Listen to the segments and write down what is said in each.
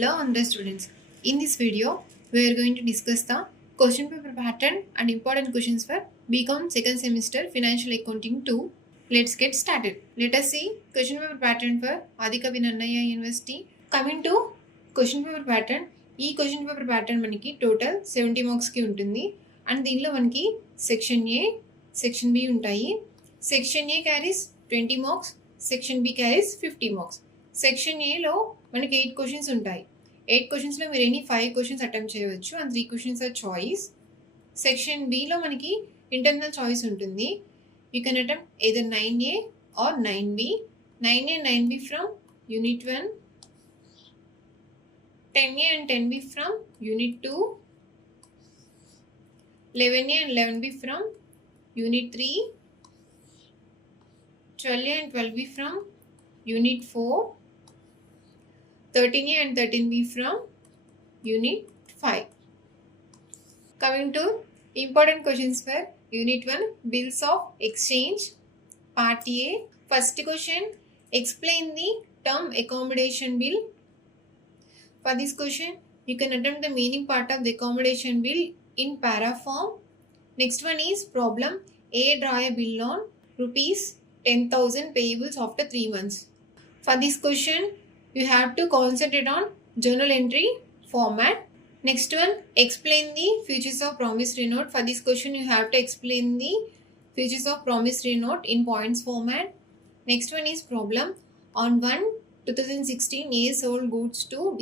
Hello Andhra students. In this video, we are going to discuss the question paper pattern and important questions for BCom second semester Financial Accounting 2. Let's get started. Let us see question paper pattern for Adikavi Nannaya University. Coming to question paper pattern, ఈ question paper pattern మనకి total 70 మార్క్స్కి ఉంటుంది and దీనిలో మనకి section A section B ఉంటాయి. Section A carries 20 marks, section B carries 50 marks. Section ఏలో మనకి 8 questions ఉంటాయి. 8 క్వశ్చన్స్లో మీరు ఎనీ 5 క్వశ్చన్స్ అటెంప్ట్ చేయవచ్చు అండ్ 3 క్వశ్చన్స్ ఆర్ చాయిస్. సెక్షన్ బిలో మనకి ఇంటర్నల్ చాయిస్ ఉంటుంది. You can attempt either 9A or 9B. 9A and 9B from Unit 1, 10A and 10B from Unit 2, 11A and 11B from Unit 3, 12A and 12B from Unit 4, 13A and 13B from Unit 5. Coming to important questions for Unit 1, Bills of Exchange, Part A. First question, explain the term accommodation bill. For this question, you can attempt the meaning part of the accommodation bill in para form. Next one is problem A. Draw a bill on rupees 10,000 payables after 3 months. For this question, you have to concentrate on journal entry format. Next one, explain the features of promissory note. For this question, you have to explain the features of promissory note in points format. Next one is problem on 1/2016 A sold goods to B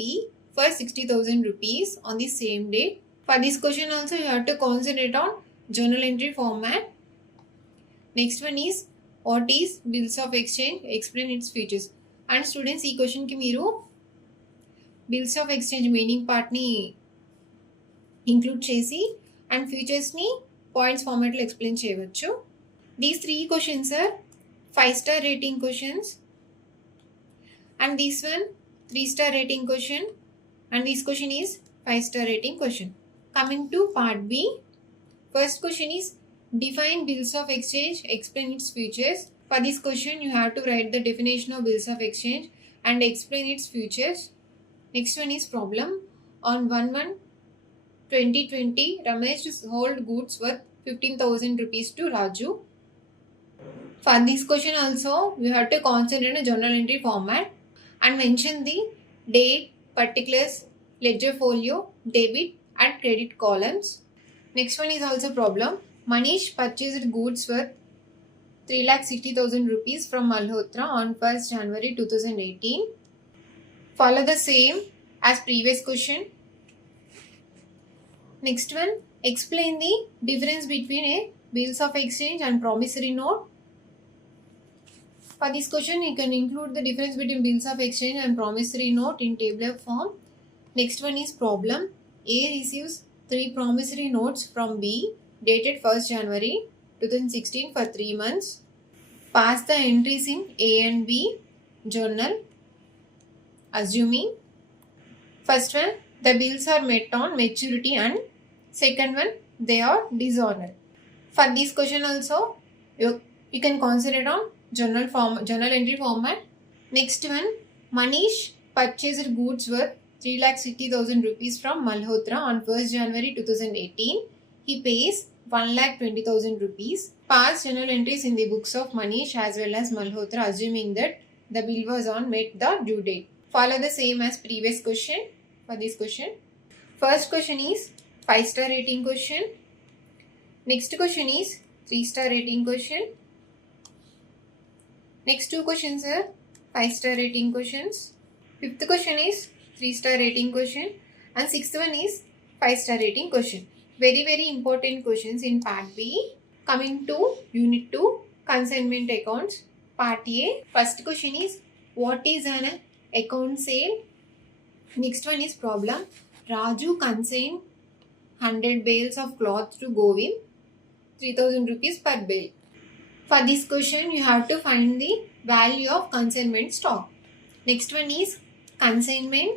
for 60,000 rupees on the same date. For this question also, you have to concentrate on journal entry format. Next one is what is bills of exchange, explain its features. And students, ఈ క్వశ్చన్కి మీరు bills of exchange meaning పార్ట్ని include చేసి and ఫీచర్స్ని points ఫార్మాట్లో explain చేయవచ్చు. These 3 questions are 5 star rating questions and this one 3 star rating question and this question is 5 star rating question. Coming to part B, first question is define bills of exchange, explain its features. For this question, you have to write the definition of bills of exchange and explain its features. Next one is problem on 1/1/2020 Ramesh sold goods worth 15,000 rupees to Raju. For this question also, you have to concentrate on a journal entry format and mention the date, particulars, ledger folio, debit and credit columns. Next one is also problem. Manish purchased goods worth 3,60,000 rupees from Malhotra on 1st January 2018. Follow the same as previous question. Next one, explain the difference between a bills of exchange and promissory note. For this question, you can include the difference between bills of exchange and promissory note in tabular form. Next one is problem. A receives 3 promissory notes from B dated 1st January 2016 for 3 months. Pass the entries in A and B journal. Assuming first one, the bills are met on maturity and second one, they are dishonored. For this question also, you can concentrate on journal entry format. Next one, Manish purchased goods worth 3,60,000 rupees from Malhotra on 1st January 2018. He pays 1,20,000 rupees. Pass journal entries in the books of Manish as well as Malhotra, assuming that the bill was on met the due date. Follow the same as previous question for this question. First question is 5 star rating question. Next question is 3 star rating question. Next 2 questions are 5 star rating questions. 5th question is 3 star rating question and 6th one is 5 star rating question. Very important questions in part B. Coming to Unit 2, Consignment Accounts, Part A. First question is what is an account sale? Next one is problem. Raju consigned 100 bales of cloth to Govind, 3,000 rupees per bale. For this question, you have to find the value of consignment stock. Next one is consignment.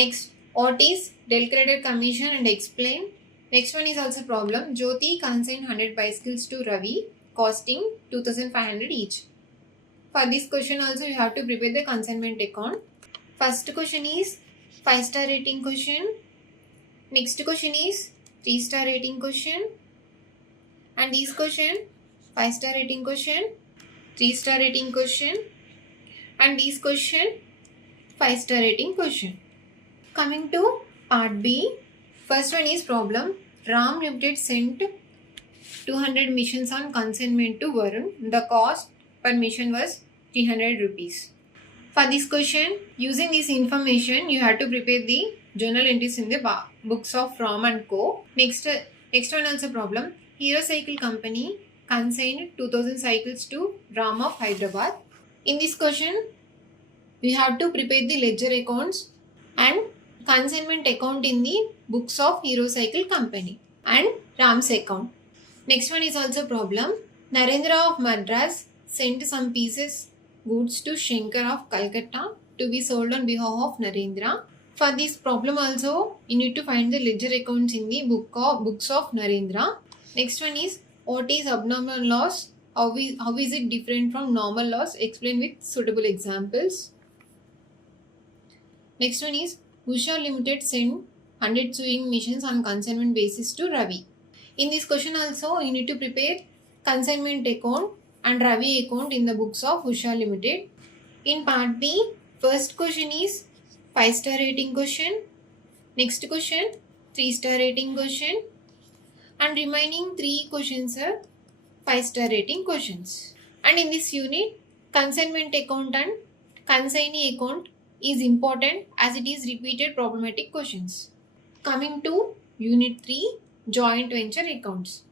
Next, what is del credit commission and explain. Next one is also problem. Jyoti consigned 100 bicycles to Ravi, costing 2,500 each. For this question also, you have to prepare the consignment account. First question is 5-star rating question. Next question is 3-star rating question. And this question 5-star rating question, 3-star rating question, and this question 5-star rating question. Coming to part B, first one is problem. Ram Limited sent 200 missions on consignment to Varun. The cost per mission was 300 rupees. For this question, using this information, you have to prepare the journal entries in the books of Ram and Co. Next one also problem. Hero Cycle Company consigned 2000 cycles to Ram of Hyderabad. In this question, we have to prepare the ledger accounts and consignment account in the books of Hero Cycle Company and Ram's account. Next one is also problem. Narendra of Madras sent some pieces goods to Shankar of Calcutta to be sold on behalf of Narendra. For this problem also, you need to find the ledger accounts in the books of Narendra. Next one is, what is abnormal loss? How is it different from normal loss? Explain with suitable examples. Next one is, Usha Limited sent 100 sewing machines on consignment basis to Ravi. In this question also, you need to prepare consignment account and Ravi account in the books of Usha Limited. In part B, first question is 5-star rating question. Next question, 3-star rating question. And remaining 3 questions are 5-star rating questions. And in this unit, consignment account and consignee account is important as it is repeated problematic questions. Coming to unit 3, joint venture accounts.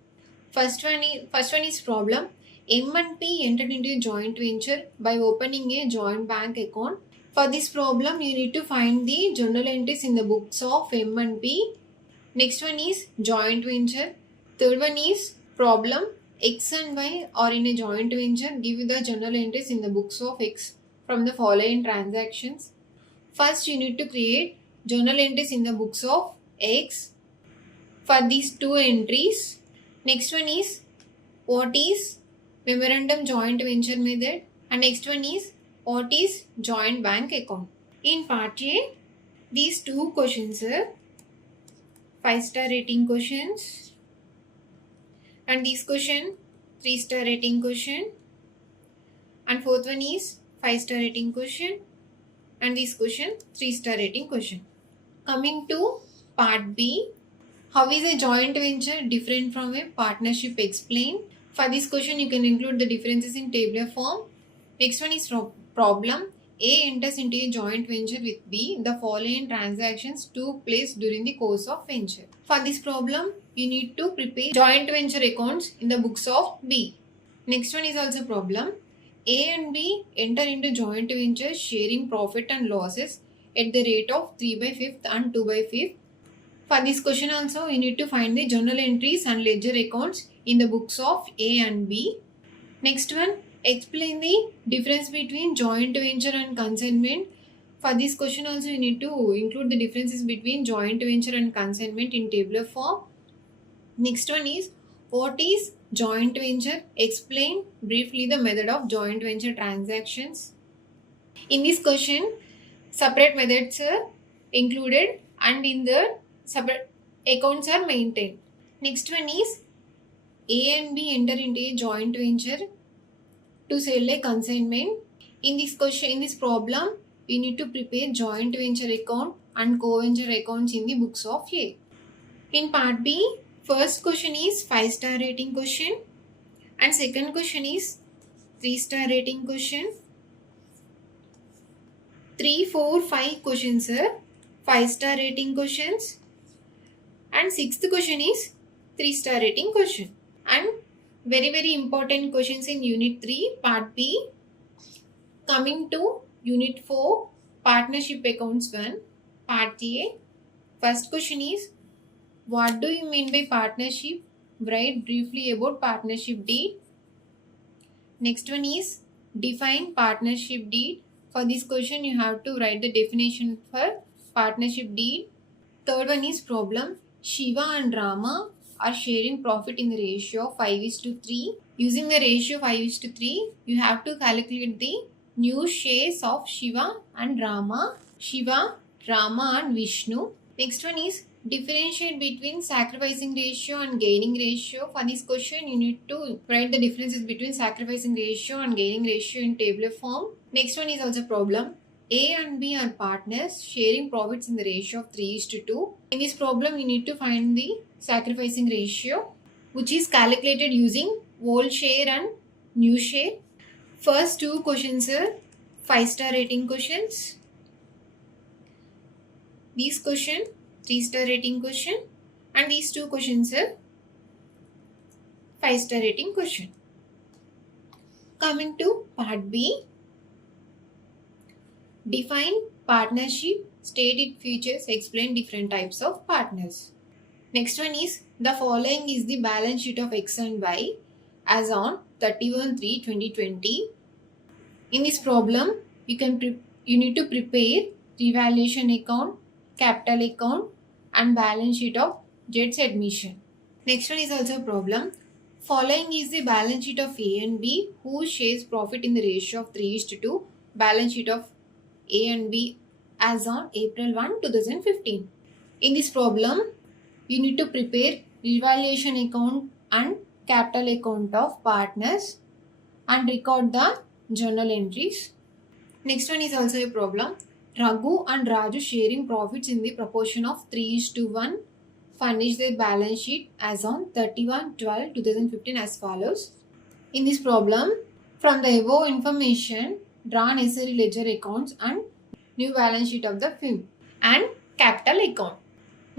First one is problem. M&P entered into a joint venture by opening a joint bank account. For this problem, you need to find the journal entries in the books of M&P. Next one is joint venture. Third one is problem. X and Y are in a joint venture. Give the journal entries in the books of X from the following transactions. First, you need to create journal entries in the books of X for these 2 entries. Next one is, what is memorandum joint venture method, and next one is, what is joint bank account. In part A, these 2 questions are 5-star rating questions, and this question 3-star rating question, and fourth one is 5-star rating question, and this question 3-star rating question. Coming to part B, how is a joint venture different from a partnership? Explain. For this question, you can include the differences in tabular form. Next one is problem. A enters into a joint venture with B. The following transactions took place during the course of venture. For this problem, you need to prepare joint venture accounts in the books of B. Next one is also problem. A and B enter into joint venture sharing profit and losses at the rate of 3/5 and 2/5. For this question also, you need to find the journal entries and ledger accounts in the books of A and B. Next one, explain the difference between joint venture and consignment. For this question also, you need to include the differences between joint venture and consignment in tabular form. Next one is, what is joint venture? Explain briefly the method of joint venture transactions. In this question, separate methods are included and in the separate accounts are maintained. Next one is, A and B enter into a joint venture to sell a consignment. In this problem, we need to prepare joint venture account and co-venture accounts in the books of A. In part B, first question is 5-star rating question and second question is 3-star rating question. 3, 4, 5 questions are 5-star rating questions and 6th question is 3-star rating question. And very important questions in unit 3 part B. Coming to unit 4 partnership accounts 1 part A. First question is, what do you mean by partnership? Write briefly about partnership deed. Next one is, define partnership deed. For this question, you have to write the definition for partnership deed. Third one is problem. Shiva and Rama are sharing profit in the ratio of 5:3. Using the ratio 5:3, you have to calculate the new shares of Shiva and Rama. Shiva Rama and Vishnu. Next one is differentiate between sacrificing ratio and gaining ratio. For this question, you need to write the differences between sacrificing ratio and gaining ratio in tabular form. Next one is also problem. A and B are partners sharing profits in the ratio of 3:2. In this problem, you need to find the sacrificing ratio, which is calculated using old share and new share. First two questions are 5-star rating questions. These question 3-star rating question, and these two questions are 5-star rating question. Coming to part B, define partnership, state its features, explain different types of partners. Next one is the following is the balance sheet of X and Y as on 31/3/2020. In this problem, you need to prepare revaluation account, capital account, and balance sheet of Z's admission. Next one is also a problem. Following is the balance sheet of A and B who shares profit in the ratio of 3:2. Balance sheet of A and B as on April 1, 2015. In this problem, you need to prepare revaluation account and capital account of partners and record the journal entries. Next one is also a problem. Raghu and Raju sharing profits in the proportion of 3:1. Furnish their balance sheet as on 31/12/2015 as follows. In this problem, from the above information, draw necessary ledger accounts and new balance sheet of the firm and capital account.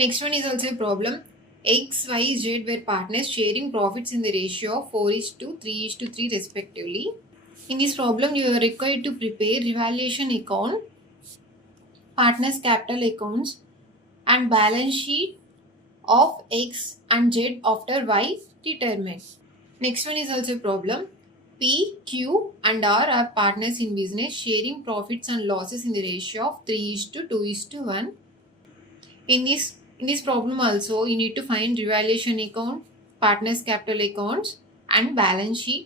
Next one is also a problem. X, Y, Z were partners sharing profits in the ratio of 4:2, 3:3 respectively. In this problem, you are required to prepare revaluation account, partners capital accounts, and balance sheet of X and Z after Y retirement. Next one is also a problem. P, Q and R are partners in business sharing profits and losses in the ratio of 3:2:1. In this problem also, you need to find revaluation account, partners capital accounts and balance sheet.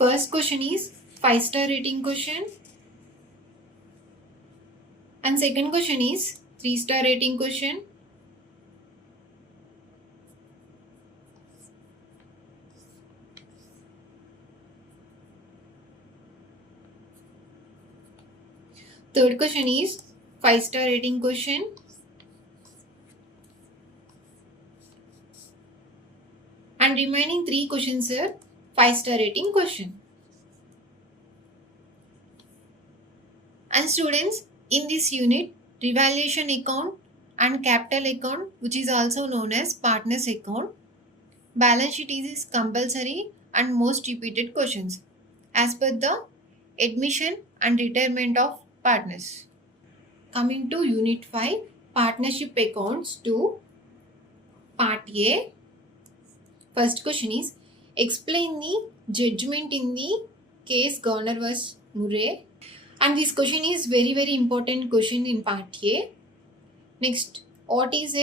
First question is 5-star rating question. And second question is 3-star rating question. Third question is 5-star rating question. And remaining 3 questions are 5-star rating question. And students, in this unit, revaluation account and capital account, which is also known as partners account, balance sheet is compulsory and most repeated questions as per the admission and retirement of partners. Coming to Unit 5, Partnership Accounts 2, Part A. First question is, explain the judgment in the case Garner vs. Murray. And this question is very important question in Part A. Next, what is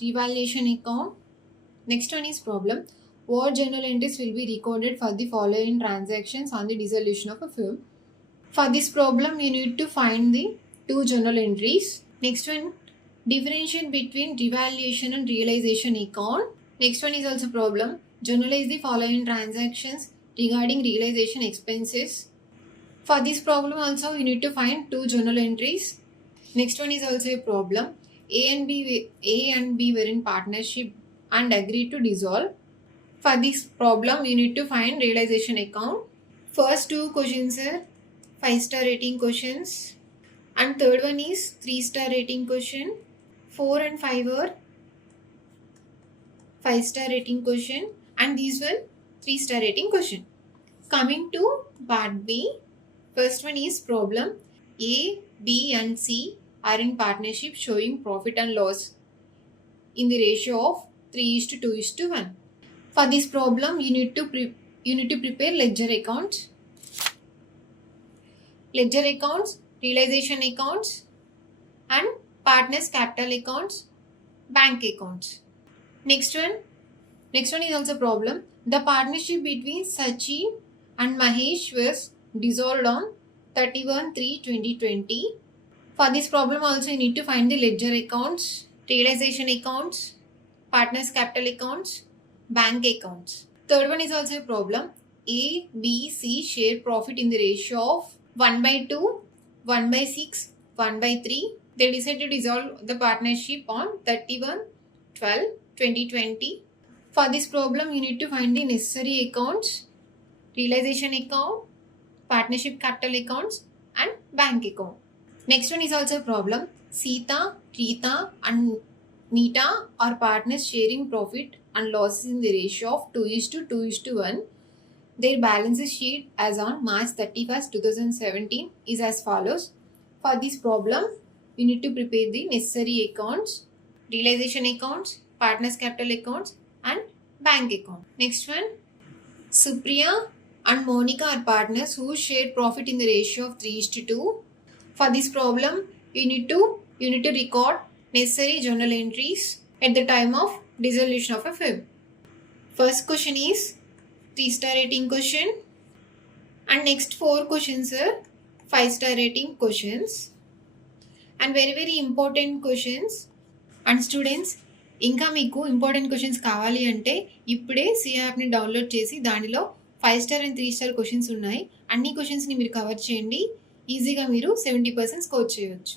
revaluation account? Next one is problem. What journal entries will be recorded for the following transactions on the dissolution of a firm? For this problem, you need to find the 2 journal entries. Next one, differentiate between revaluation and realization account. Next one is also problem. Journalize the following transactions regarding realization expenses. For this problem also, you need to find 2 journal entries. Next one is also a problem. A and B were in partnership and agreed to dissolve. For this problem, you need to find realization account. First 2 questions are 5-star rating questions. And third one is 3-star rating question. 4 and 5 are 5-star rating question. And these were 3-star rating question. Coming to part B. First one is problem. A, B and C are in partnership showing profit and loss in the ratio of 3:2:1. For this problem, you need to prepare ledger accounts, realization accounts, and partners capital accounts, bank accounts. Next one is also problem. The partnership between Sachin and Mahesh was dissolved on 31/3/2020. For this problem also you need to find the ledger accounts, realization accounts, partners capital accounts, bank accounts. Third one is also a problem. A, B, C share profit in the ratio of 1/2, 1/6, 1/3. They decided to dissolve the partnership on 31/12/2020. For this problem, you need to find the necessary accounts, realization account, partnership capital accounts, and bank account. Next one is also a problem. Sita, Rita, and Nita are partners sharing profit and losses in the ratio of 2:2:1. Their balance sheet as on March 31st, 2017 is as follows. For this problem, you need to prepare the necessary accounts, realization accounts, partners capital accounts, and bank account. Next one, Supriya and Monica are partners who shared profit in the ratio of 3:2. For this problem, you need to record necessary journal entries at the time of dissolution of a firm. First question is 3-star rating question, and next 4 questions are 5-star rating questions, and very important questions. And students, ఇంకా మీకు important questions కావాలి అంటే ఇప్పుడే C యాప్ని download చేసి దానిలో 5-star and 3-star questions ఉన్నాయి. అన్ని క్వశ్చన్స్ని మీరు కవర్ చేయండి. ఈజీగా మీరు 70% స్కోర్ చేయవచ్చు.